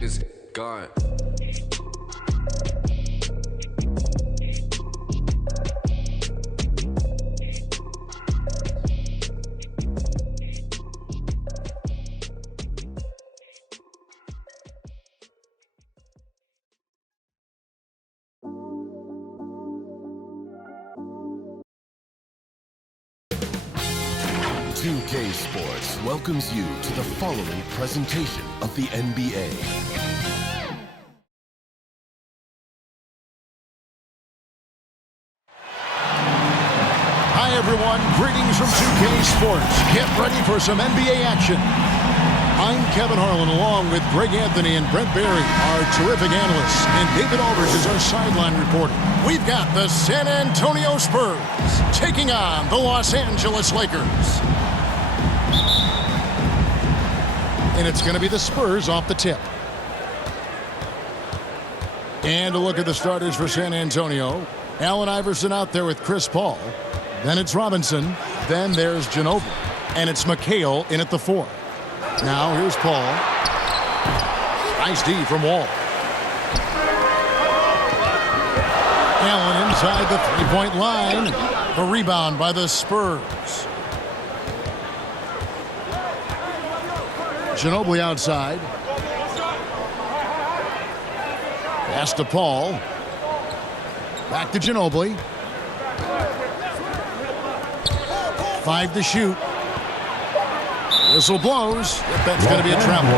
is gone. ShitStains Sports welcomes you to the following presentation of the NBA. Hi everyone, greetings from 2K Sports. Get ready for some NBA action. I'm Kevin Harlan along with Greg Anthony and Brent Barry, our terrific analysts, and David Aldridge is our sideline reporter. We've got the San Antonio Spurs taking on the Los Angeles Lakers. And it's going to be the Spurs off the tip. And a look at the starters for San Antonio. Allen Iverson out there with Chris Paul. Then it's Robinson. Then there's Ginobili. And it's McHale in at the 4. Now here's Paul. Nice D from Wall. Allen inside the three-point line. A rebound by the Spurs. Ginobili outside. Pass to Paul. Back to Ginobili. 5 to shoot. Whistle blows. If that's going to be a travel.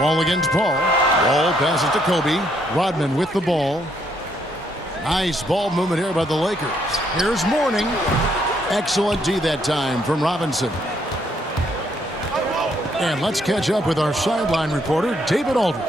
Wall against Paul. Wall passes to Kobe. Rodman with the ball. Nice ball movement here by the Lakers. Here's Mourning. Excellent D that time from Robinson. And let's catch up with our sideline reporter, David Aldridge.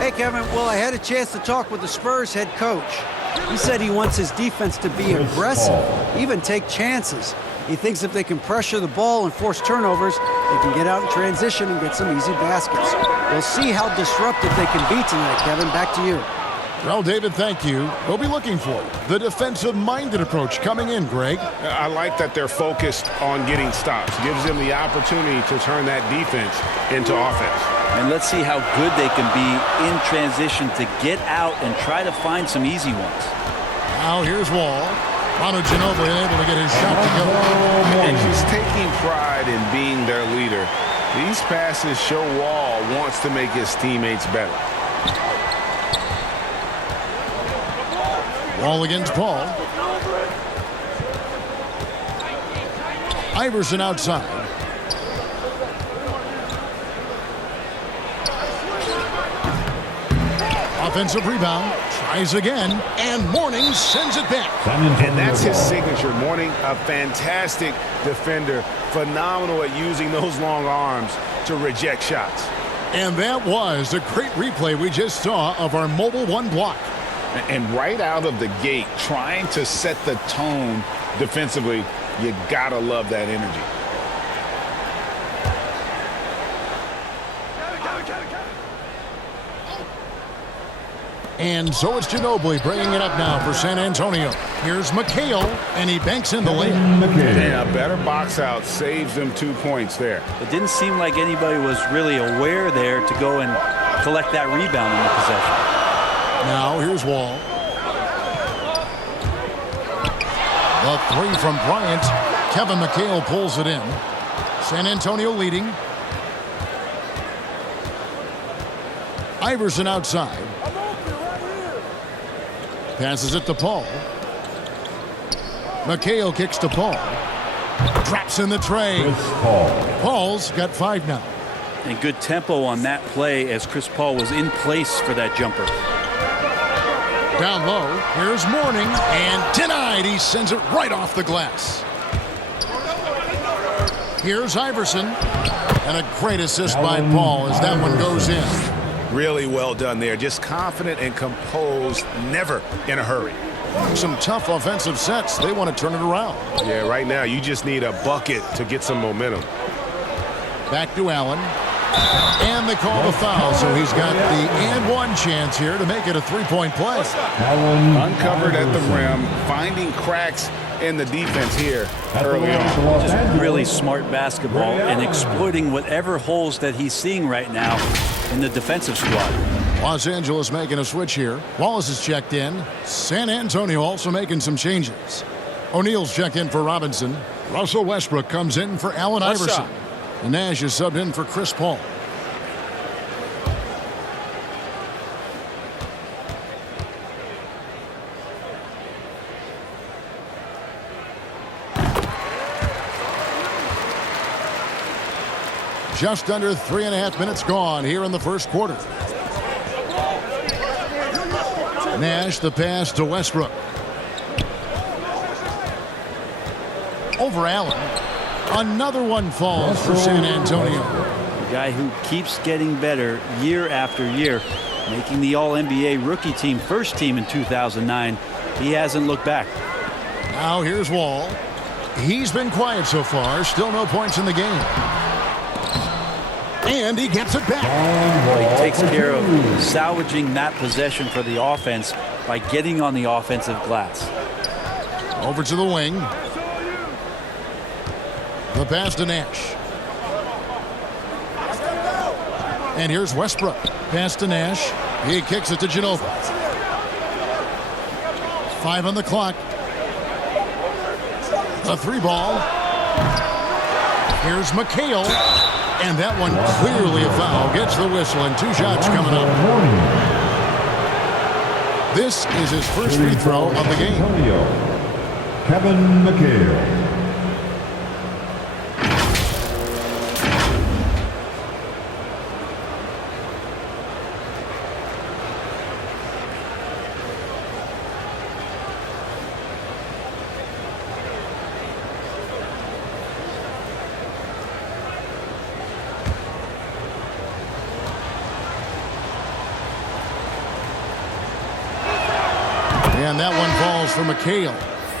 Hey, Kevin. Well, I had a chance to talk with the Spurs head coach. He said he wants his defense to be aggressive, even take chances. He thinks if they can pressure the ball and force turnovers, they can get out in transition and get some easy baskets. We'll see how disruptive they can be tonight, Kevin. Back to you. Well, David, thank you. We'll be looking for the defensive-minded approach coming in, Greg. I like that they're focused on getting stops. Gives them the opportunity to turn that defense into offense. And let's see how good they can be in transition to get out and try to find some easy ones. Now here's Wall. Manu Ginobili able to get his shot to go. And he's taking pride in being their leader. These passes show Wall wants to make his teammates better. Wall against Paul. Iverson outside. Offensive rebound. Tries again. And Mourning sends it back. And that's his signature. Mourning, a fantastic defender. Phenomenal at using those long arms to reject shots. And that was a great replay we just saw of our mobile one block. And right out of the gate, trying to set the tone defensively, you gotta love that energy. And so it's Ginobili bringing it up now for San Antonio. Here's McHale, and he banks in the layup. Yeah, a better box out saves them 2 points there. It didn't seem like anybody was really aware there to go and collect that rebound in the possession. Now here's Wall. The 3 from Bryant. Kevin McHale pulls it in. San Antonio leading. Iverson outside. Passes it to Paul. McHale kicks to Paul. Drops in the tray. Paul's got 5 now. And good tempo on that play as Chris Paul was in place for that jumper. Down low, here's Mourning, and denied. He sends it right off the glass. Here's Iverson, and a great assist by Paul as that one goes in. Really well done there. Just confident and composed, never in a hurry. Some tough offensive sets. They want to turn it around. Yeah, right now you just need a bucket to get some momentum. Back to Allen. And they call the foul, so he's got the and one chance here to make it a three-point play. Uncovered at the rim, finding cracks in the defense here early on. Just really smart basketball and exploiting whatever holes that he's seeing right now in the defensive squad. Los Angeles making a switch here. Wallace is checked in. San Antonio also making some changes. O'Neal's checked in for Robinson. Russell Westbrook comes in for Allen Iverson. And Nash is subbed in for Chris Paul. Just under 3.5 minutes gone here in the first quarter. Nash the pass to Westbrook. Over Allen. Another one falls for San Antonio. A guy who keeps getting better year after year, making the All-NBA rookie team first team in 2009. He hasn't looked back. Now here's Wall. He's been quiet so far. Still no points in the game. And he gets it back. Well, he takes care of salvaging that possession for the offense by getting on the offensive glass. Over to the wing. The pass to Nash. And here's Westbrook. Pass to Nash. He kicks it to Ginobili. 5 on the clock. The three ball. Here's McHale. And that one clearly a foul. Gets the whistle and 2 shots coming up. This is his first free throw of the game. Kevin McHale. And that one falls for McHale.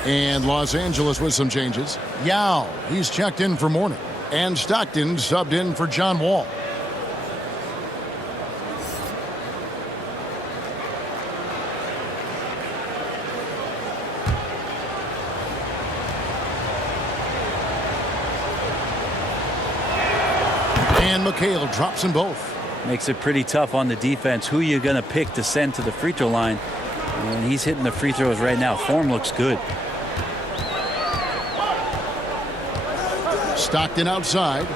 And Los Angeles with some changes. Yao, he's checked in for Mourning. And Stockton subbed in for John Wall. And McHale drops them both. Makes it pretty tough on the defense. Who you're going to pick to send to the free throw line. And he's hitting the free throws right now. Form looks good. Stockton outside.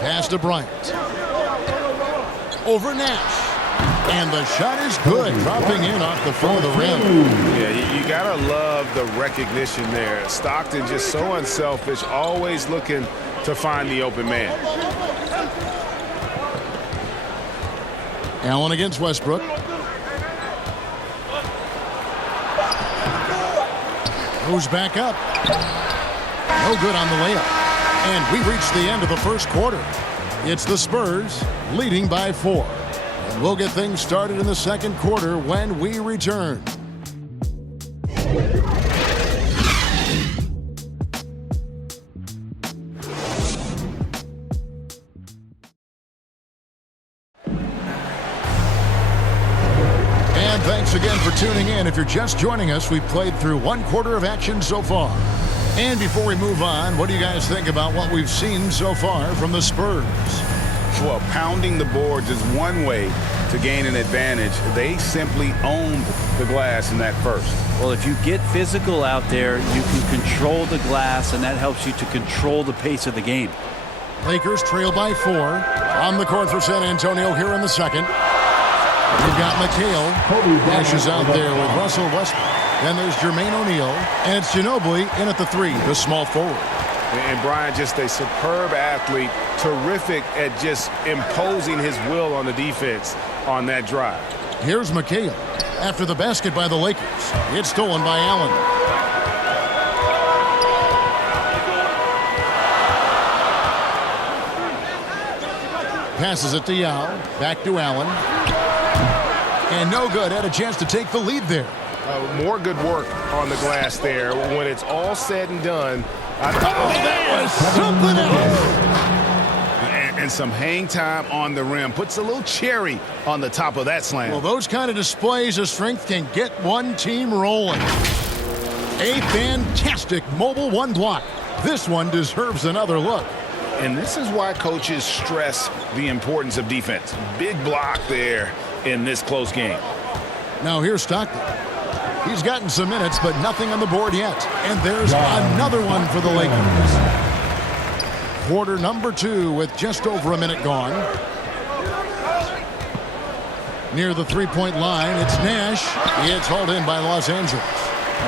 Pass to Bryant. Over Nash. And the shot is good. Dropping in off the front of the rim. Yeah, you got to love the recognition there. Stockton just so unselfish, always looking to find the open man. Allen against Westbrook. Goes back up. No good on the layup. And we've reached the end of the first quarter. It's the Spurs leading by 4. And we'll get things started in the second quarter when we return. Thanks again for tuning in. If you're just joining us, we've played through 1 quarter of action so far. And before we move on, what do you guys think about what we've seen so far from the Spurs? Well, pounding the boards is one way to gain an advantage. They simply owned the glass in that first. Well, if you get physical out there, you can control the glass, and that helps you to control the pace of the game. Lakers trail by 4. On the court for San Antonio here in the second. We've got McHale. Nash is out there with Russell Westbrook. Then there's Jermaine O'Neal. And it's Ginobili in at the 3, the small forward. And Brian, just a superb athlete, terrific at just imposing his will on the defense on that drive. Here's McHale after the basket by the Lakers. It's stolen by Allen. Passes it to Yao. Back to Allen. And no good. Had a chance to take the lead there. More good work on the glass there. When it's all said and done, that was something else. And and some hang time on the rim. Puts a little cherry on the top of that slam. Well, those kind of displays of strength can get one team rolling. A fantastic mobile one block. This one deserves another look. And this is why coaches stress the importance of defense. Big block there in this close game. Now here's Stockton. He's gotten some minutes, but nothing on the board yet. And there's another one for the Lakers. Quarter number 2 with just over a minute gone. Near the three-point line, it's Nash. It's hauled in by Los Angeles.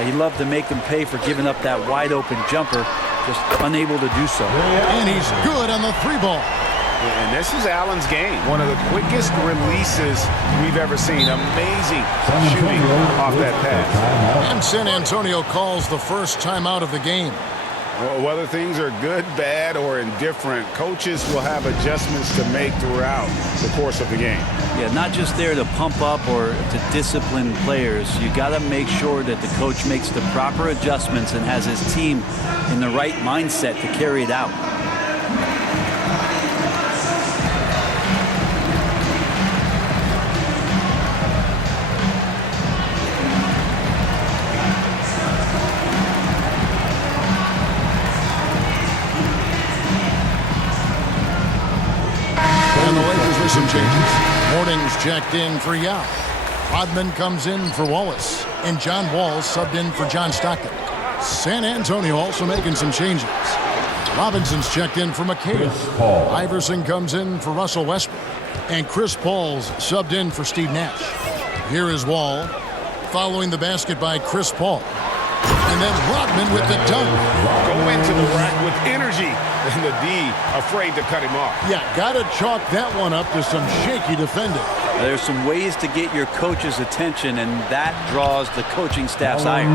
He loved to make them pay for giving up that wide-open jumper, just unable to do so. And he's good on the three ball. And this is Allen's game. One of the quickest releases we've ever seen. Amazing shooting off that pass. And San Antonio calls the first timeout of the game. Well, whether things are good, bad, or indifferent, coaches will have adjustments to make throughout the course of the game. Yeah, not just there to pump up or to discipline players. You got to make sure that the coach makes the proper adjustments and has his team in the right mindset to carry it out. And the Lakers with some changes. Morning's checked in for Yao. Rodman comes in for Wallace. And John Wall subbed in for John Stockton. San Antonio also making some changes. Robinson's checked in for McHale. Iverson comes in for Russell Westbrook. And Chris Paul's subbed in for Steve Nash. Here is Wall. Following the basket by Chris Paul. And then Rodman with the dunk. Go into the rack with energy. And the D afraid to cut him off. Yeah, got to chalk that one up to some shaky defending. There's some ways to get your coach's attention, and that draws the coaching staff's ire.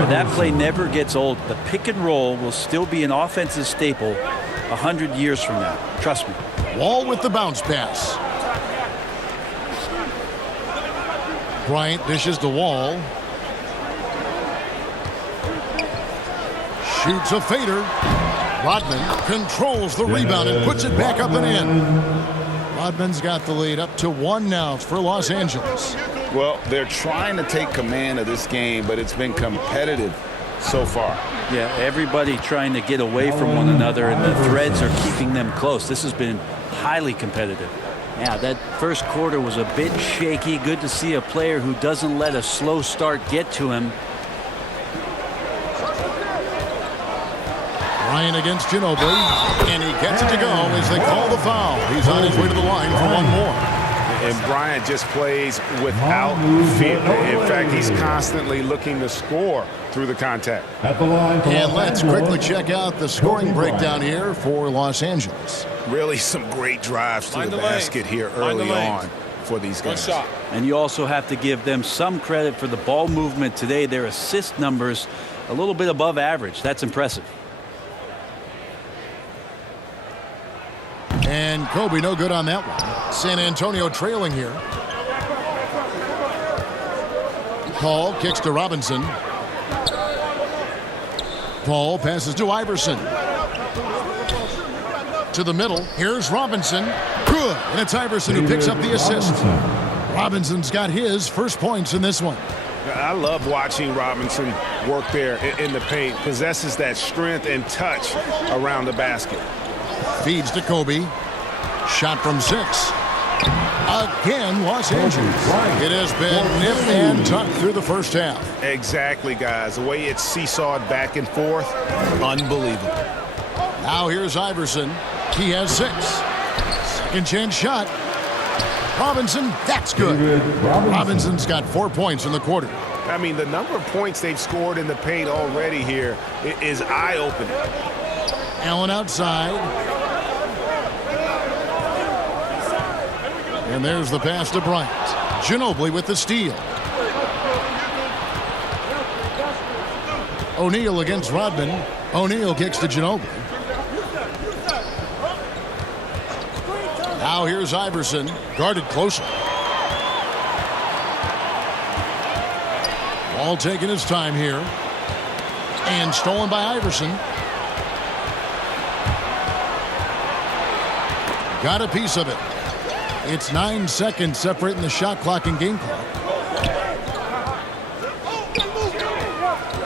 But that play never gets old. The pick and roll will still be an offensive staple 100 years from now. Trust me. Wall with the bounce pass. Bryant dishes the Wall. Shoots a fader. Rodman controls the rebound and puts it back up and in. Rodman's got the lead up to 1 now for Los Angeles. Well, they're trying to take command of this game, but it's been competitive so far. Yeah, everybody trying to get away from one another, and the threads are keeping them close. This has been highly competitive. Yeah, that first quarter was a bit shaky. Good to see a player who doesn't let a slow start get to him. Ryan against Ginobili, and he gets it to go as they call the foul. He's on his way to the line for one more. And Bryant just plays without fear. In fact, he's constantly looking to score through the contact. At the line for And Los let's Angeles, quickly check out the scoring breakdown here for Los Angeles. Really some great drives to the basket here early on for these guys. And you also have to give them some credit for the ball movement today. Their assist numbers a little bit above average. That's impressive. And Kobe no good on that one. San Antonio trailing here. Paul kicks to Robinson. Paul passes to Iverson. To the middle. Here's Robinson. Good. And it's Iverson who picks up the assist. Robinson's got his first points in this one. I love watching Robinson work there in the paint. Possesses that strength and touch around the basket. Feeds to Kobe. Shot from 6. Again, Los Angeles. It has been nip and tuck through the first half. Exactly, guys. The way it's seesawed back and forth, unbelievable. Now here's Iverson. He has 6. Second chance shot. Robinson, that's good. Robinson's got 4 points in the quarter. I mean, the number of points they've scored in the paint already here is eye-opening. Allen outside. And there's the pass to Bryant. Ginobili with the steal. O'Neal against Rodman. O'Neal kicks to Ginobili. Now here's Iverson. Guarded closely. Ball taking his time here. And stolen by Iverson. Got a piece of it. It's 9 seconds separating the shot clock and game clock.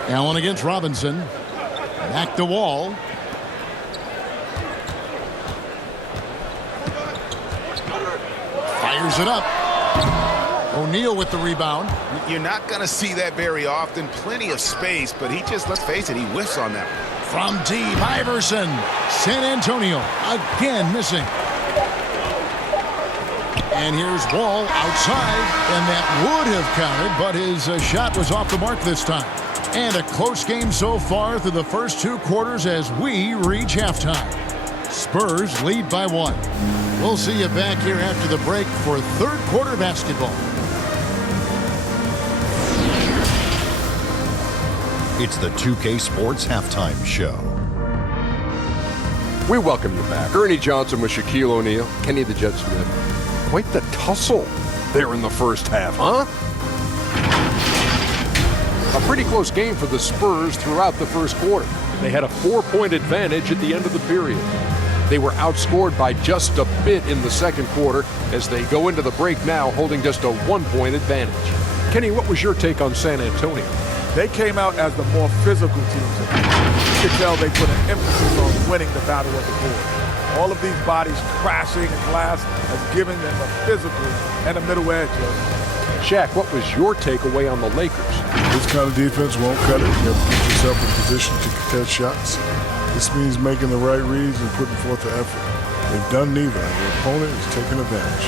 Allen against Robinson. Back to Wall. Fires it up. O'Neal with the rebound. You're not going to see that very often. Plenty of space, but he just, let's face it, he whiffs on that. From deep, Iverson. San Antonio again missing. And here's Wall outside, and that would have counted, but his shot was off the mark this time. And a close game so far through the first 2 quarters as we reach halftime. Spurs lead by 1. We'll see you back here after the break for third quarter basketball. It's the 2K Sports Halftime Show. We welcome you back. Ernie Johnson with Shaquille O'Neal, Kenny the Jet Smith. Quite the tussle there in the first half, huh? A pretty close game for the Spurs throughout the first quarter. They had a 4-point advantage at the end of the period. They were outscored by just a bit in the second quarter as they go into the break now holding just a 1-point advantage. Kenny, what was your take on San Antonio? They came out as the more physical team. You could tell they put an emphasis on winning the battle of the board. All of these bodies crashing and glass has given them a physical and a middle edge. Shaq, what was your takeaway on the Lakers? This kind of defense won't cut it. You have to get yourself in position to contest shots. This means making the right reads and putting forth the effort. They've done neither, and the opponent is taking advantage.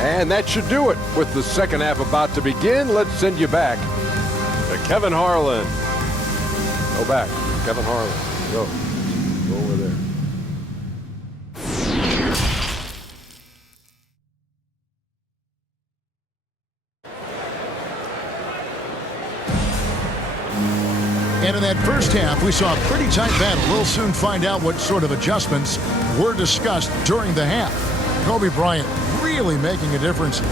And that should do it. With the second half about to begin, let's send you back to Kevin Harlan. Go back. Kevin Harlan. Go over there. And in that first half, we saw a pretty tight battle. We'll soon find out what sort of adjustments were discussed during the half. Kobe Bryant really making a difference.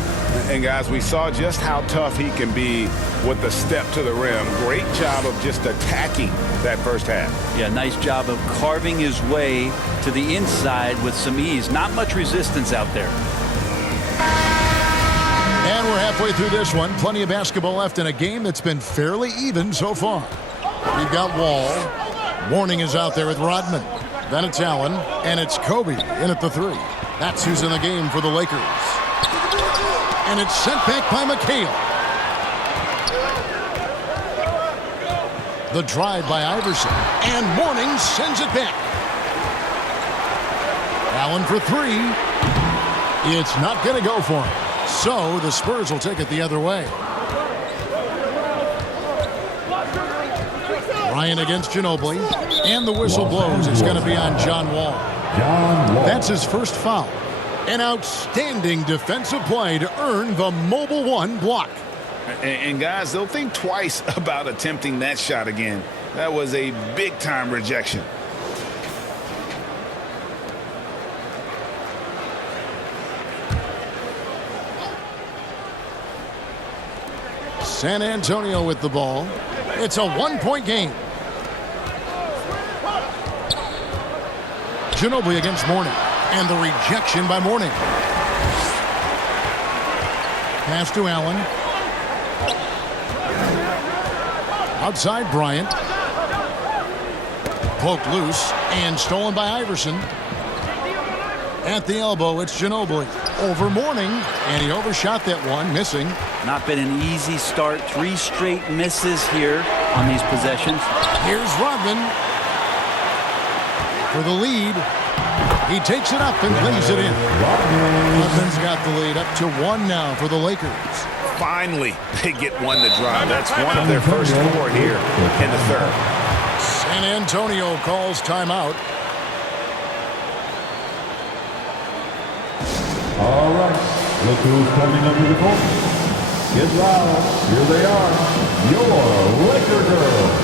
And guys, we saw just how tough he can be with the step to the rim. Great job of just attacking that first half. Yeah, nice job of carving his way to the inside with some ease. Not much resistance out there. And we're halfway through this one. Plenty of basketball left in a game that's been fairly even so far. We've got Wall. Warning is out there with Rodman. Then it's Allen, and it's Kobe in at the 3. That's who's in the game for the Lakers. And it's sent back by McHale. The drive by Iverson. And Mourning sends it back. Allen for 3. It's not going to go for him. So the Spurs will take it the other way. Ryan against Ginobili. And the whistle blows. It's going to be on John Wall. That's his first foul. An outstanding defensive play to earn the Mobile 1 block. And guys, they'll think twice about attempting that shot again. That was a big-time rejection. San Antonio with the ball. It's a 1-point game. Ginobili against Mourning. And the rejection by Mourning. Pass to Allen. Outside Bryant. Poked loose and stolen by Iverson. At the elbow, it's Ginobili. Over Mourning, and he overshot that one, missing. Not been an easy start. 3 straight misses here on these possessions. Here's Rodman for the lead. He takes it up and lays it in. Rodman's got the lead up to 1 now for the Lakers. Finally, they get one to drop. That's one of their first 4 here in the third. San Antonio calls timeout. All right, look who's coming under the court. Get loud. Here they are, your Laker girls.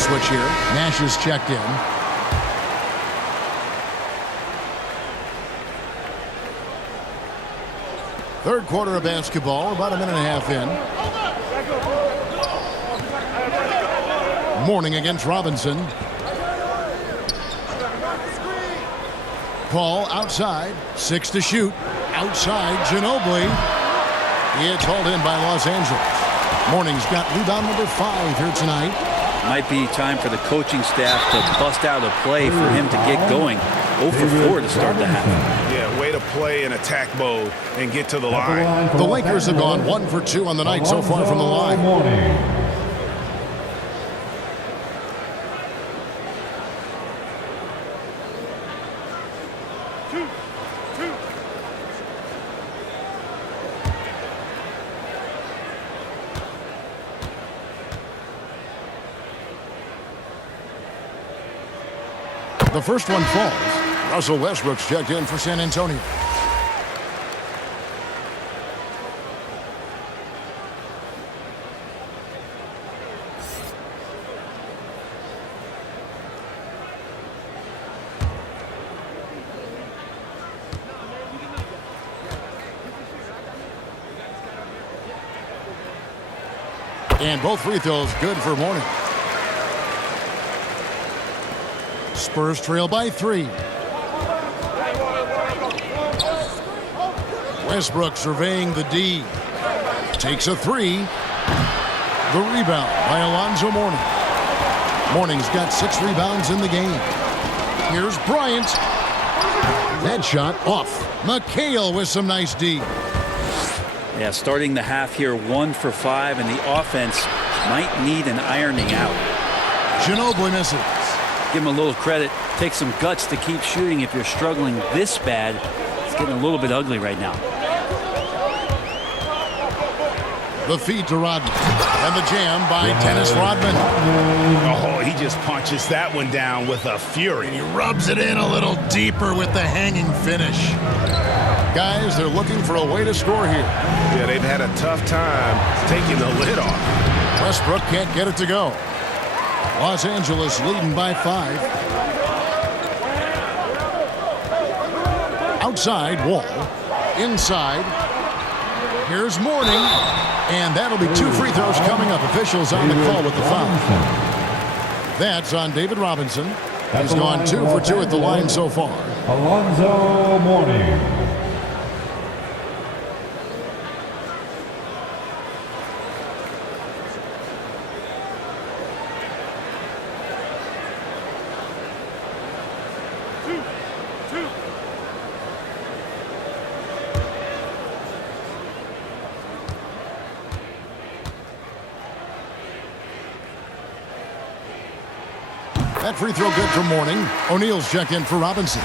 switch here. Nash is checked in. Third quarter of basketball, about a minute and a half in. Mourning against Robinson. Paul outside, 6 to shoot. Outside, Ginobili. It's hauled in by Los Angeles. Mourning's got rebound number 5 here tonight. Might be time for the coaching staff to bust out a play for him to get going. 0 for 4 to start the half. Yeah, way to play in attack mode and get to the line. The Lakers have gone 1 for 2 on the night so far from the line. The first one falls. Russell Westbrook's checked in for San Antonio. And both free throws good for Mourning. Spurs trail by 3. Westbrook surveying the D. Takes a 3. The rebound by Alonzo Mourning. Mourning's got 6 rebounds in the game. Here's Bryant. That shot off. McHale with some nice D. Yeah, starting the half here 1 for 5, and the offense might need an ironing out. Ginobili misses. Give him a little credit. Take some guts to keep shooting if you're struggling this bad. It's getting a little bit ugly right now. The feed to Rodman. And the jam by Dennis Rodman. Oh, he just punches that one down with a fury. And he rubs it in a little deeper with the hanging finish. Guys, they're looking for a way to score here. Yeah, they've had a tough time taking the lid off. Westbrook can't get it to go. Los Angeles leading by 5. Outside, Wall. Inside. Here's Mourning. And that'll be 2 free throws coming up. Officials on the call with the foul. That's on David Robinson. He's gone 2 for 2 at the line so far. Alonzo Mourning. That free throw good for Mourning. O'Neal's checked in for Robinson.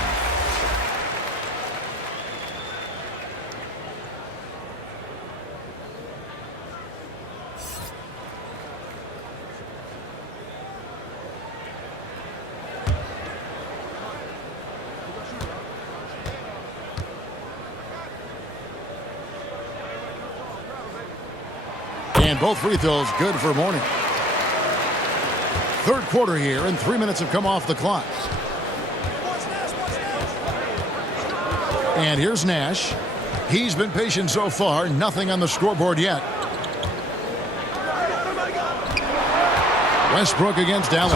And both free throws good for Mourning. Third quarter here, and 3 minutes have come off the clock. And here's Nash. He's been patient so far. Nothing on the scoreboard yet. Westbrook against Allen.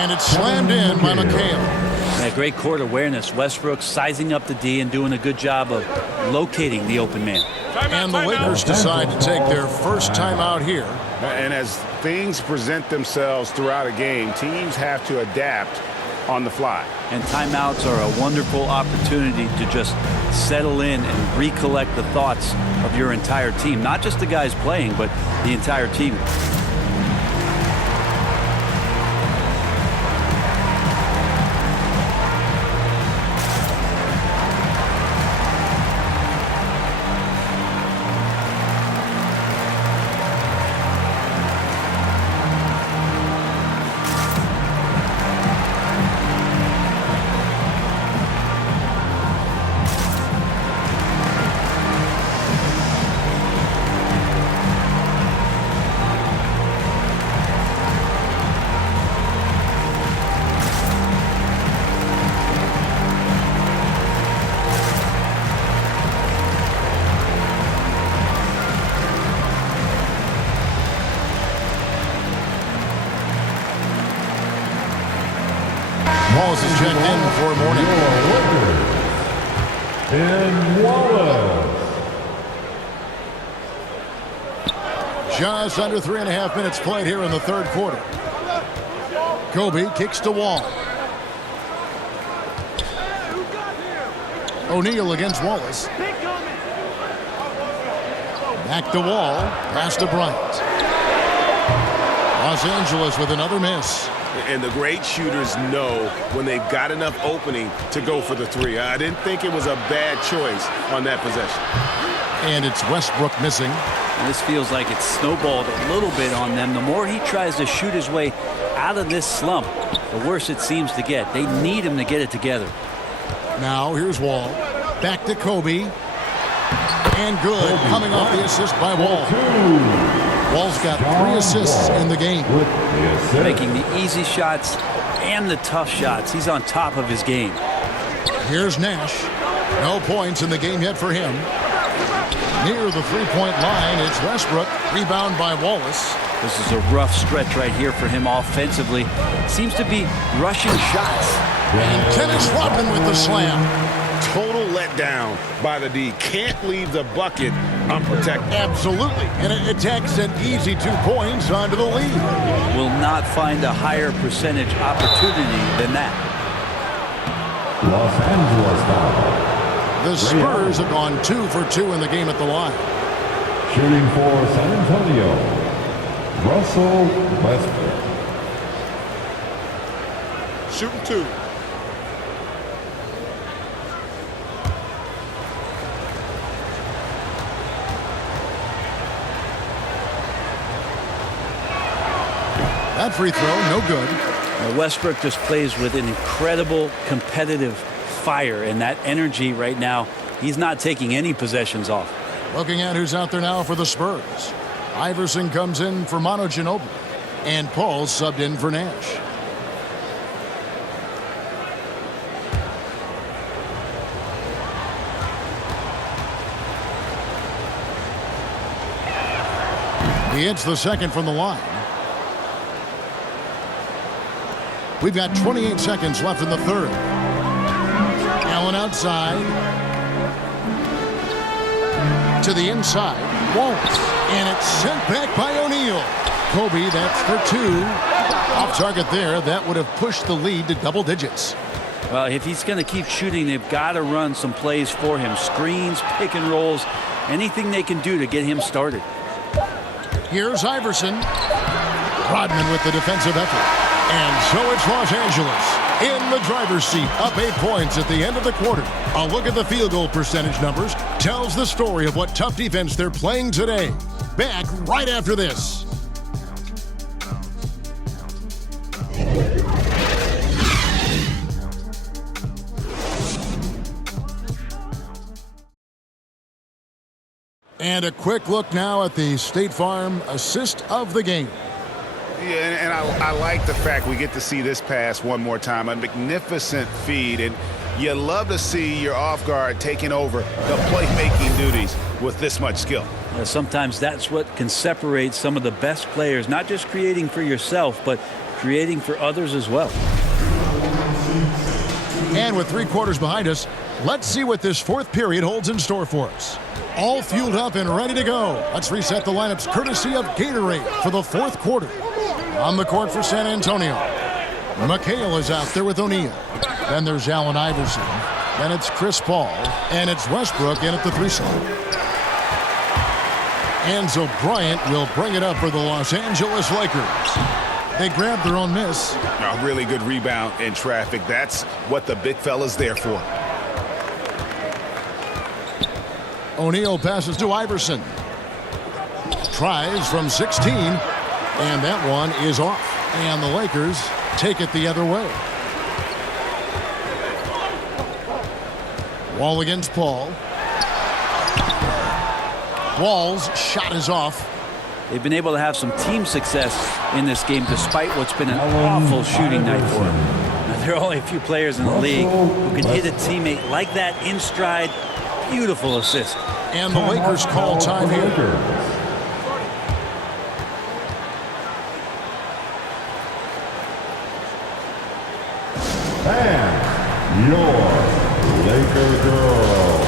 And it's slammed in by McHale. Yeah, great court awareness. Westbrook sizing up the D and doing a good job of locating the open man. And the Lakers decide to take their first timeout here. And as things present themselves throughout a game, teams have to adapt on the fly. And timeouts are a wonderful opportunity to just settle in and recollect the thoughts of your entire team. Not just the guys playing, but the entire team. check in for morning. And Wallace. Just under 3.5 minutes played here in the third quarter. Kobe kicks to Wall. O'Neal against Wallace. Back to Wall. Pass to Bryant. Los Angeles with another miss. And the great shooters know when they've got enough opening to go for the three. I didn't think it was a bad choice on that possession. And it's Westbrook missing. This feels like it's snowballed a little bit on them. The more he tries to shoot his way out of this slump, the worse it seems to get. They need him to get it together. Now here's Wall. Back to Kobe. And good. Coming off the assist by Wall. Wall's got 3 assists in the game. Making the easy shots and the tough shots. He's on top of his game. Here's Nash. No points in the game yet for him. Near the three-point line, it's Westbrook. Rebound by Wallace. This is a rough stretch right here for him offensively. Seems to be rushing shots. And Dennis Rodman with the slam. Total letdown by the D. Can't leave the bucket unprotected. Absolutely. And it takes an easy 2 points onto the lead. Will not find a higher percentage opportunity than that. Los Angeles foul. The Spurs have gone 2 for 2 in the game at the line. Shooting for San Antonio, Russell Westbrook. Shooting 2. That free throw, no good. Now Westbrook just plays with an incredible competitive fire, and that energy right now, he's not taking any possessions off. Looking at who's out there now for the Spurs. Iverson comes in for Manu Ginobili, and Paul subbed in for Nash. He hits the second from the line. We've got 28 seconds left in the third. Allen outside. To the inside. Wallace. And it's sent back by O'Neal. Kobe, that's for 2. Off target there. That would have pushed the lead to double digits. Well, if he's going to keep shooting, they've got to run some plays for him. Screens, pick and rolls, anything they can do to get him started. Here's Iverson. Rodman with the defensive effort. And so it's Los Angeles in the driver's seat, up 8 points at the end of the quarter. A look at the field goal percentage numbers tells the story of what tough defense they're playing today. Back right after this. And a quick look now at the State Farm assist of the game. Yeah, and I like the fact we get to see this pass one more time. A magnificent feed, and you love to see your off guard taking over the playmaking duties with this much skill. Yeah, sometimes that's what can separate some of the best players, not just creating for yourself, but creating for others as well. And with 3 quarters behind us, let's see what this fourth period holds in store for us. All fueled up and ready to go. Let's reset the lineups courtesy of Gatorade for the fourth quarter. On the court for San Antonio. McHale is out there with O'Neal. Then there's Allen Iverson. Then it's Chris Paul. And it's Westbrook in at the 3 slot. And so Bryant will bring it up for the Los Angeles Lakers. They grabbed their own miss. A really good rebound in traffic. That's what the big fella's there for. O'Neal passes to Iverson. Tries from 16. And that one is off. And the Lakers take it the other way. Wall against Paul. Wall's shot is off. They've been able to have some team success in this game despite what's been an awful shooting night for them. Now, there are only a few players in the league who can hit a teammate like that in stride. Beautiful assist. And the Lakers call time here. Bam. Lakers girl.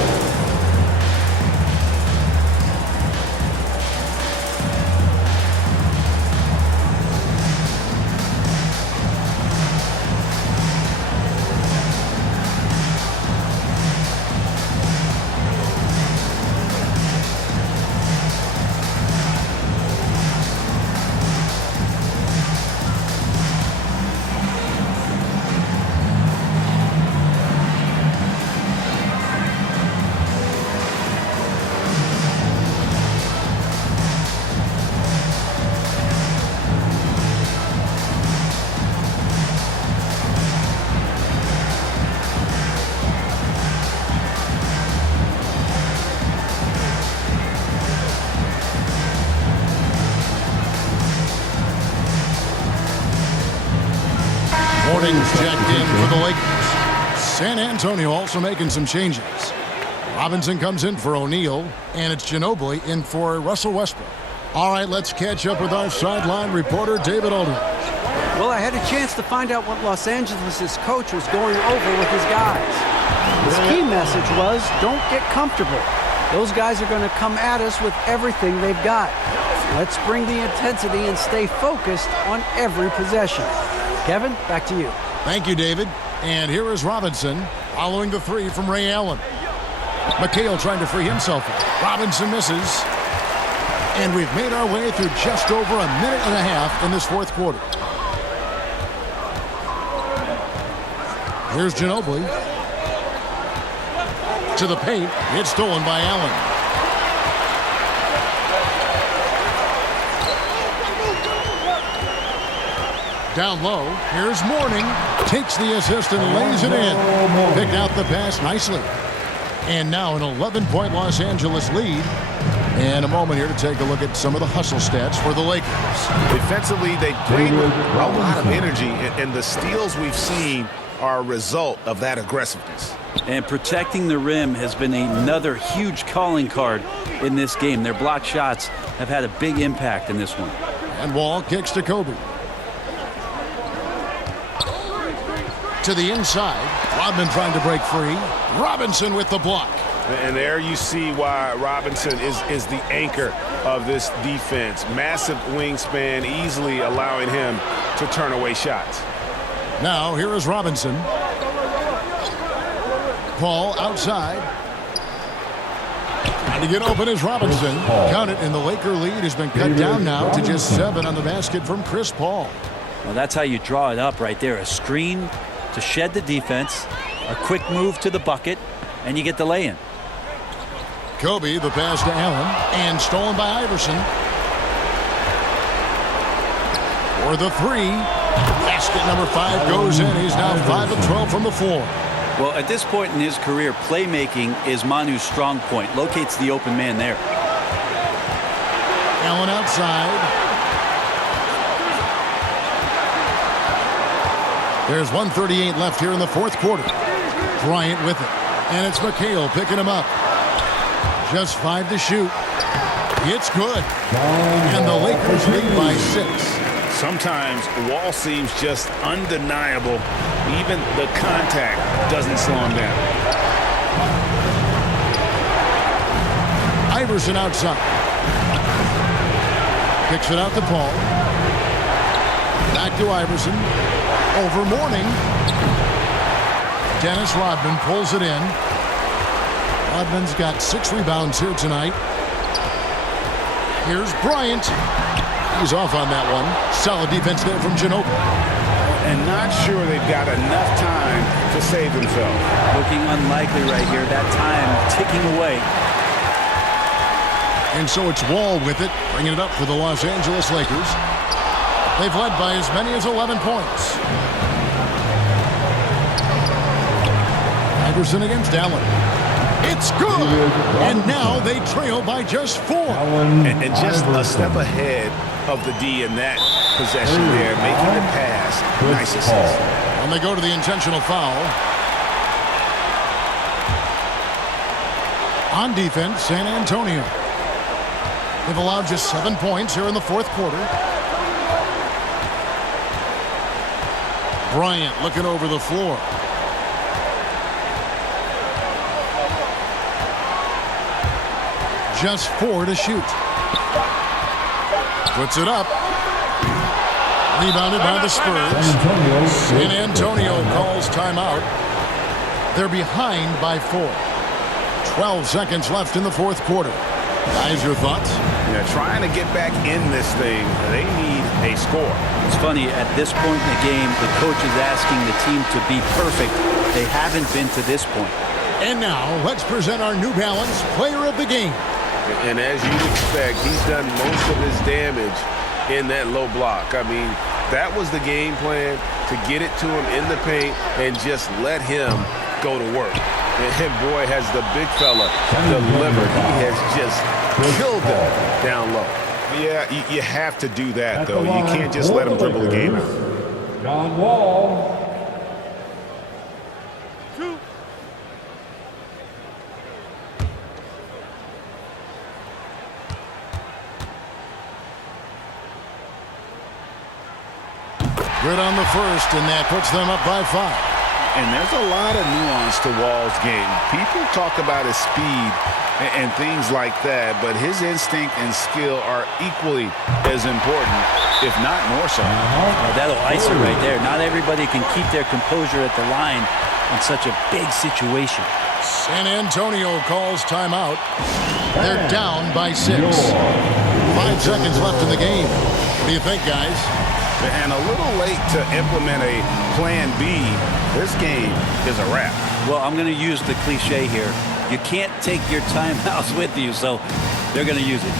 Warnings checked in for the Lakers. San Antonio also making some changes. Robinson comes in for O'Neal, and it's Ginobili in for Russell Westbrook. All right, let's catch up with our sideline reporter, David Aldridge. Well, I had a chance to find out what Los Angeles' coach was going over with his guys. His key message was, don't get comfortable. Those guys are going to come at us with everything they've got. Let's bring the intensity and stay focused on every possession. Kevin, back to you. Thank you, David. And here is Robinson following the three from Ray Allen. McHale trying to free himself. Robinson misses. And we've made our way through just over a minute and a half in this fourth quarter. Here's Ginobili. To the paint. It's stolen by Allen. Down low, here's Mourning. Takes the assist and lays it in. Picked out the pass nicely. And now an 11-point Los Angeles lead. And a moment here to take a look at some of the hustle stats for the Lakers. Defensively, they played with a lot of energy, and the steals we've seen are a result of that aggressiveness. And protecting the rim has been another huge calling card in this game. Their block shots have had a big impact in this one. And Wall kicks to Kobe. To the inside. Rodman trying to break free. Robinson with the block. And there you see why Robinson is the anchor of this defense. Massive wingspan, easily allowing him to turn away shots. Now here is Robinson. Paul outside. Trying to get open is Robinson. Count it, and the Laker lead has been cut down now to just 7 on the basket from Chris Paul. Well, that's how you draw it up right there. A screen to shed the defense, a quick move to the bucket, and you get the lay-in. Kobe, the pass to Allen, and stolen by Iverson. For the three. Basket number 5 goes in. He's now 5 of 12 from the floor. Well, at this point in his career, playmaking is Manu's strong point. Locates the open man there. Allen outside. There's 1:38 left here in the fourth quarter. Bryant with it. And it's McHale picking him up. Just 5 to shoot. It's good. And the Lakers lead by 6. Sometimes Wall seems just undeniable. Even the contact doesn't slow him down. Iverson outside. Kicks it out to Paul. Back to Iverson. Over Mourning. Dennis Rodman pulls it in. Rodman's got 6 rebounds here tonight. Here's Bryant. He's off on that one. Solid defense there from Ginobili. And not sure they've got enough time to save themselves. Looking unlikely right here. That time ticking away. And so it's Wall with it, bringing it up for the Los Angeles Lakers. They've led by as many as 11 points. Iverson against Allen. It's good! And now they trail by just 4. And just a step ahead of the D in that possession there, making the pass. Nice assist. And they go to the intentional foul. On defense, San Antonio. They've allowed just 7 points here in the fourth quarter. Bryant looking over the floor. just 4 to shoot. Puts it up. Rebounded by the Spurs. San Antonio calls timeout. They're behind by 4. 12 seconds left in the fourth quarter. Guys, your thoughts? Yeah, trying to get back in this thing, they need a score. It's funny, at this point in the game, the coach is asking the team to be perfect. They haven't been to this point. And now, let's present our New Balance Player of the Game. And as you'd expect, he's done most of his damage in that low block. I mean, that was the game plan, to get it to him in the paint and just let him go to work. And boy, has the big fella delivered. He has just killed them down low. Yeah, you have to do that, though. You can't just let him dribble the game out. John Wall. Good on the first, and that puts them up by 5. And there's a lot of nuance to Wall's game. People talk about his speed and things like that, but his instinct and skill are equally as important, if not more so. Well, that'll ice it right there. Not everybody can keep their composure at the line on such a big situation. San Antonio calls timeout. They're down by 6. 5 seconds left in the game. What do you think, guys? And a little late to implement a plan B. This game is a wrap. Well, I'm going to use the cliche here. You can't take your timeouts with you, so they're going to use it.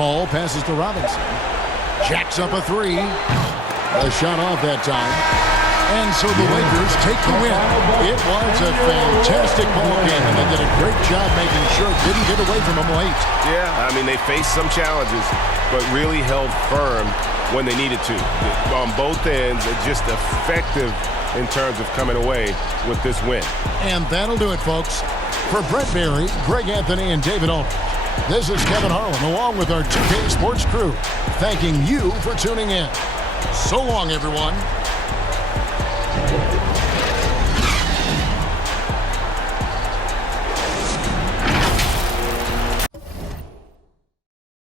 Paul passes to Robinson. Jacks up a 3. A shot off that time. And so the Lakers take the win. It was a fantastic ball game, and they did a great job making sure it didn't get away from them late. Yeah, I mean, they faced some challenges, but really held firm when they needed to. On both ends, just effective in terms of coming away with this win. And that'll do it, folks. For Brent Barry, Greg Anthony, and David Aldridge, this is Kevin Harlan, along with our 2K Sports crew, thanking you for tuning in. So long, everyone.